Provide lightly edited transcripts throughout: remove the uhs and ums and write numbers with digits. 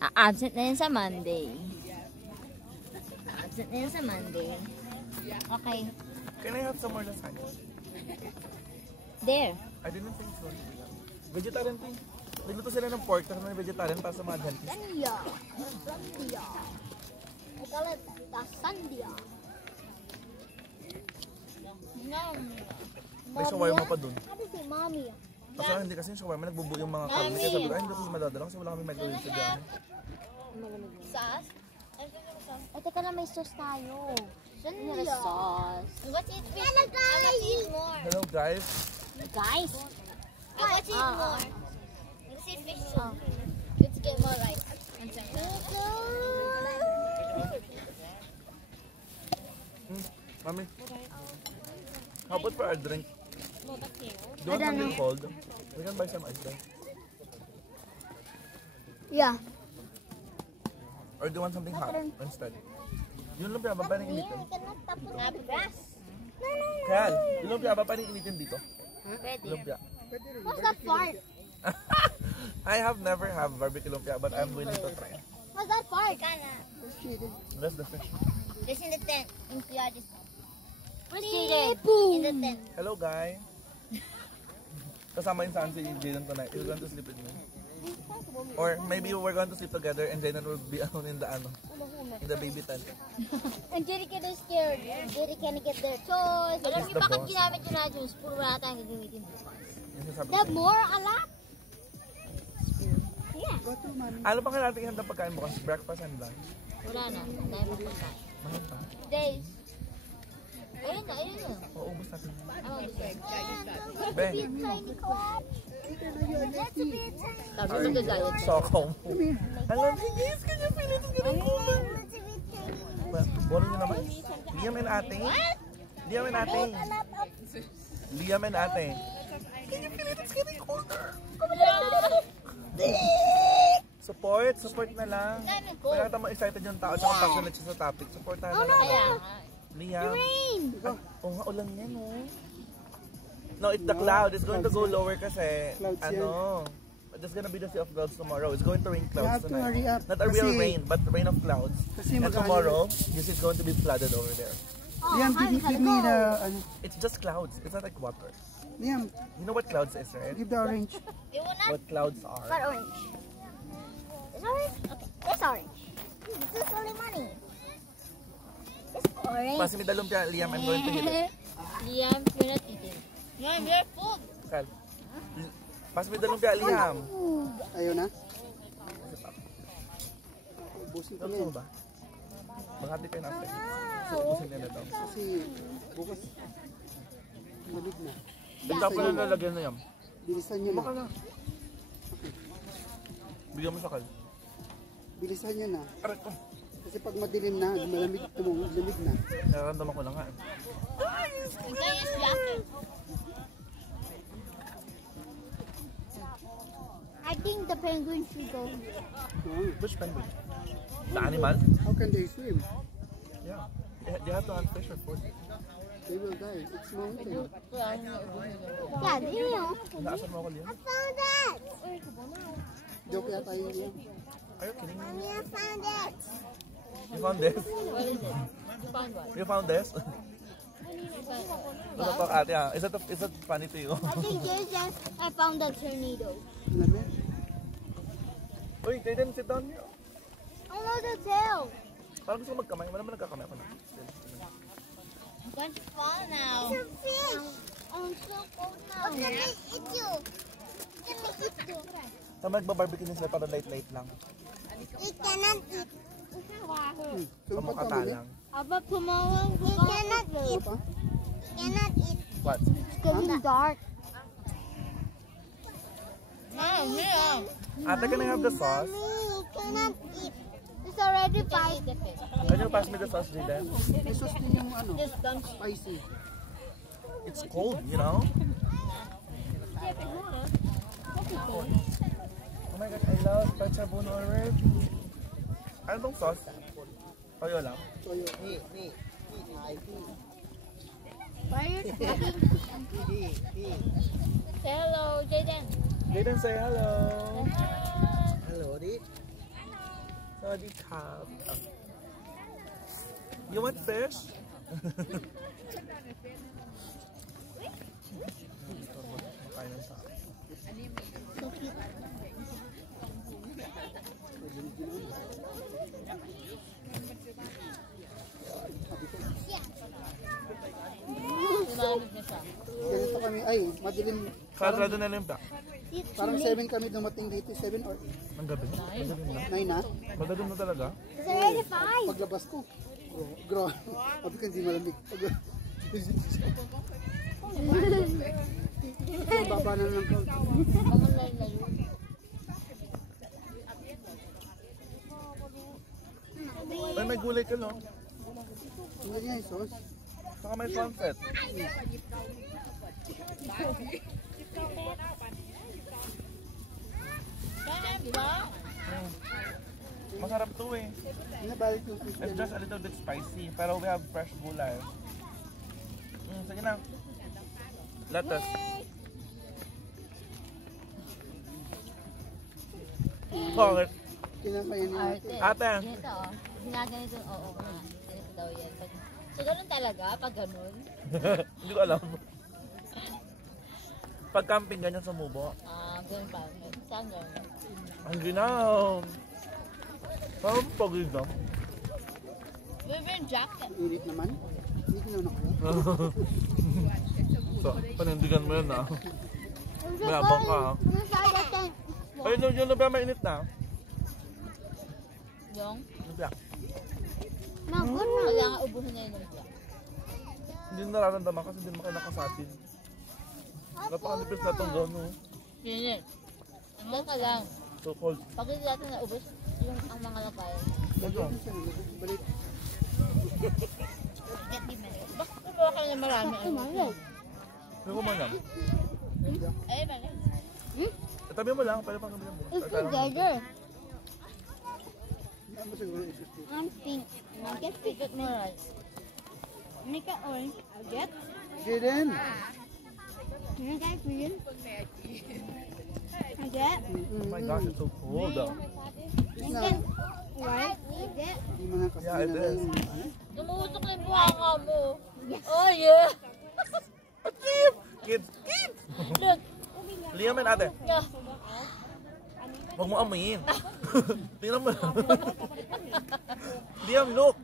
Absent na yun sa Monday. Absent na yun sa Monday. Okay. Can I have some more lasagna? There. I didn't think so. Vegetarian thing. Nagluto sila ng pork na vegetarian para sa mga healthy. Sandia. Sandia. I call it the Sandia. May shawarma pa dun. How do you say mommy? Kasi hindi kasi yung shawarma, nagbubuo yung mga karne. Kaya sabi ko, ay hindi ko madadala kasi wala kami microwave sa dyan. Sauce? Ay, teka na, may sauce tayo. Sandia. Sauce. What's it? Hello, guys! Hello guys. Guys. I want to eat more. Let's eat fish too. Let's get more rice. Mami, how about for our drink? Do you want something cold? We can buy some ice there. Yeah. Or do you want something hot instead? Yung lumpia, ba pa rin initin? cannot tap on the grass. No, no, no. Kaya, yung lumpia, ba pa rin initin dito? Pwede. Lumpia. What's that fart? I have never have barbecue lumpia, but I'm willing to try. What's that fart? That's the fish. Just in the tent. In Piage's tent. Boom. In the tent. Hello, guy. Kasama yung saan si Jaden tonight. He's going to sleep with me. Or maybe we're going to sleep together and Jaden will be alone in the in the baby tent. And Jerry can is scared. Jerry can get their toys. Alam He's niyo the bakit boss. ginamit yun natin yung puro wala tayong gagamitin bukas. Yung sasabi The ko. more a lot. Yeah. Ano pa kailangan tingnan ng pagkain bukas? Breakfast and lunch. Wala na. Ang dahil mo pagkain. Mahal pa. Days. Ayun na, ayun na. Uubos natin. Oh, Ben. Tiny club. Let's be a tiny. Sabi ko nagagayot. Soko. Hello, guys. Can you feel it? It's getting colder. Let's be tiny. Boring nyo naman. Liam and ate. Liam and ate. A lot of. Liam and ate. Can you feel it? It's getting colder. Support na lang. Kaya mo excited yung tao at passionate siya sa topic. Supportahan na lang. Kaya, Liam. Rain. Oh nga, ulan yan oh. No, it's the cloud. It's going to go lower kasi, there's gonna be the sea of clouds tomorrow. It's going to rain clouds have to hurry tonight. up Not a real kasi- rain, but rain of clouds. Kasi And mag-ano- tomorrow, this is going to be flooded over there. Liam, give me the, It's just clouds. It's not like water. Liam, You know what clouds is, right? give the orange. You will not. What clouds are. But orange. It's orange? Okay. It's orange. This is only money. It's orange. Pasi mi dalumpia, Liam, I'm going to hit it. Liam, you're not eating. Liam, you're full. Kal. Pasi mi dalumpia, Liam. Ayaw na? Ubusin ko na Ano yan. ba? Maghati kayo natin. So, ubusin nila daw. Kasi bukas, malig na. Bigla pa lang lalagyan na yan. Bilisan nyo Baka na. na. Bigyan mo sa kal. Bilisan nyo na. Aray ko. Kasi pag madilim na, malamig na. Nararamdaman ko na nga. Enjoy his jacket. I think the penguin should go. Which penguin? The animal? How can they swim? Yeah. They have to hunt fish or food. They will die. It's mountain. Yeah, you know. Naasan mo ako, Liam? I found it. Joke yata yun yan. Are you kidding me? Mommy, I found it. You found this? You found what? You found this? Ano to, ate, ah? Is that funny to you? I think yours says I found a tornado. Labi? Uy, Jaden, sit down here. I know the tail. Parang gusto ko magkamay. Wala naman nagkakamay ako na. I'm going to fall now. It's a fish. I'm so cold now. Let me eat you. Let me eat you. Sa magbabarbecue din sila para light-light lang. We cannot eat. Sa mga kata lang. About tomorrow, we cannot eat. Cannot eat. What? It's getting dark. Liam. Ate, can I have the sauce? Mommy, cannot eat. It's already Can 5. eat the fish. Can you pass me the sauce, Jaden? May sauce din yung Just don't. spicy. It's cold, you know? Oh my God, I love pechabun already. Ano tong sauce? Toyo lang. So yun. Why are you Say hello, Jaden. Jaden, say hello. Hello, Rick. Lollipop. You want fish? So cute. Lumalamig na siya. Ganito kami, ay, madilim. Sarado na lang ba? Parang 7 kami dumating dito, 7 or Ang gabi? 9 na. Madalim na talaga? It's already 5. Paglabas ko, grabe. Sabi ko hindi malamig. Ang baba na lang ko. Mga layo. Ay, may gulay ka, no? Hindi niya yung sauce. Saka may sunset. Masarap to eh. Nabalik yung fish. It's just a little bit spicy, pero we have fresh gulay. Sige na. Lettuce. Bakit? Kinakain niya. Ate. Ganito oh. Ginaganito, oo nga. Ganito daw yan. So, ganun talaga? Pag ganun? Hindi ko alam. Pag camping ganyan sa mubo. Ganun pa. Saan ganun? Ang ginaw. Parang pag-ginaw. We've been jacket. Init naman. Hindi ko na ako. So, panindigan mo yun ah. Mayabang ka ah. Ay, yung nabya mainit na. Yung? Nabya. Kailangan ubuhin na yun ng black. Hindi nararamdaman kasi hindi mo kayo nakasatin. Napakanipis na itong gano. Pinit. Hanggang ka lang. So cold. Pag hindi natin naubos, yung ang mga lagay. Ito. Balik. Bakit kumuha ka na marami? Hindi ko man lang. Ay, balik. Tabi mo lang, pwede pang gabi mo. It's together. Ano siguro isusunod? I'm pink. I'll get pink. Get more rice. Make it orange. I'll get. Jaden! Can I get green? I get. Oh my gosh, it's so cold. I get white. I get. Hindi mo na kasi Yeah, it is. Lumutok na yung buhanga mo. Oh, yeah. Kids, kids! Look. Liam and ate, Yeah. huwag mo amuyin. Tingnan mo. Liam, look.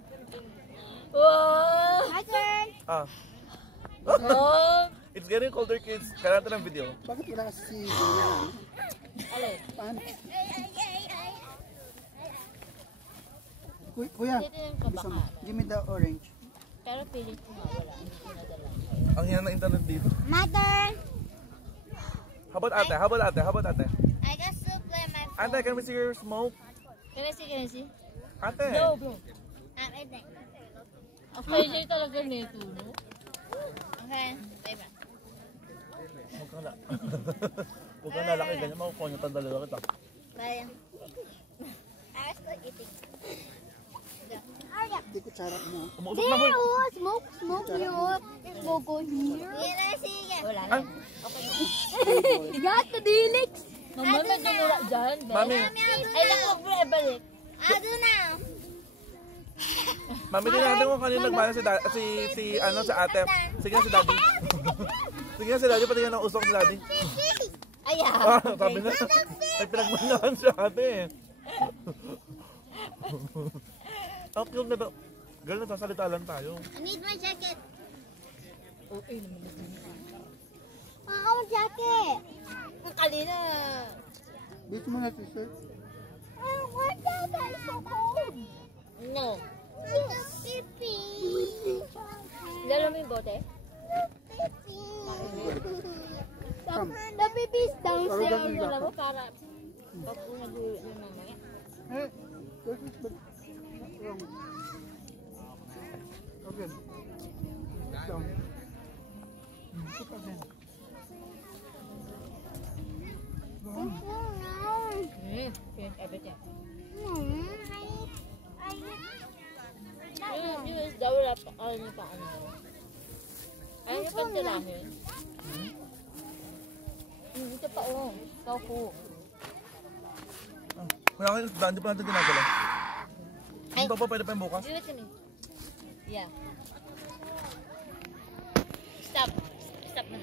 Wow. My turn. Ah. Oh. It's getting colder, kids. Kaya natin ang video. Bakit wala kasi si Jaden? Alay. Paano? Kuya, Dito yung kabaka. give me the orange. Pero pilit ko nga wala. Hindi ko nadala. Ang hina ng internet dito. My turn. How about ate? How about ate? How about ate? I got to play my phone. Ate, can we see your smoke? Can I see? Ate. No, bro. I think. Ang failure talaga nito, no? Okay. Wait. Huwag kang la. Huwag kang lalaki ganyan. Makukuha niyo tang dalawa kita. Bye. I was still eating. Hindi ko tsara mo. Umuusok na hoy. Smoke here. Go here. Yeah, I see you. Wala Ay, na. Got the delix. Mama, may tumura dyan, Ben. Mami. Ay, lang, huwag mo na ibalik. I'll do now. Mami, din natin kung kanina nagbana si ate. Sige na si daddy. Sige na si daddy, pati yan ang usok si daddy. Ay, Ah, sabi na. May pinagmanahan si ate. Ang cute na to. Girl, nagsasalita lang tayo. I need my jacket. Okay naman. I want a jacket. Ang kalina. Bitch mo na t-shirt. I don't want jacket. It's so cold. No. I'm just sleepy. Lalo mo yung bote? Come. The baby's downstairs. Parang Alam mo, para pag nagulo na mamaya. Hey, there's this bag. What's wrong? Okay. Down. Put that down. Finish everything. I Yung is daw wala pa, ano pa, ano. Ayaw niyo pang tirahin. Ito pa, oh. Tofu. Wala kang isda, hindi pa natin ginagala. Ay. Ito pa, pwede pa yung bukas. Do it to me. Yeah. Stop. Stop na.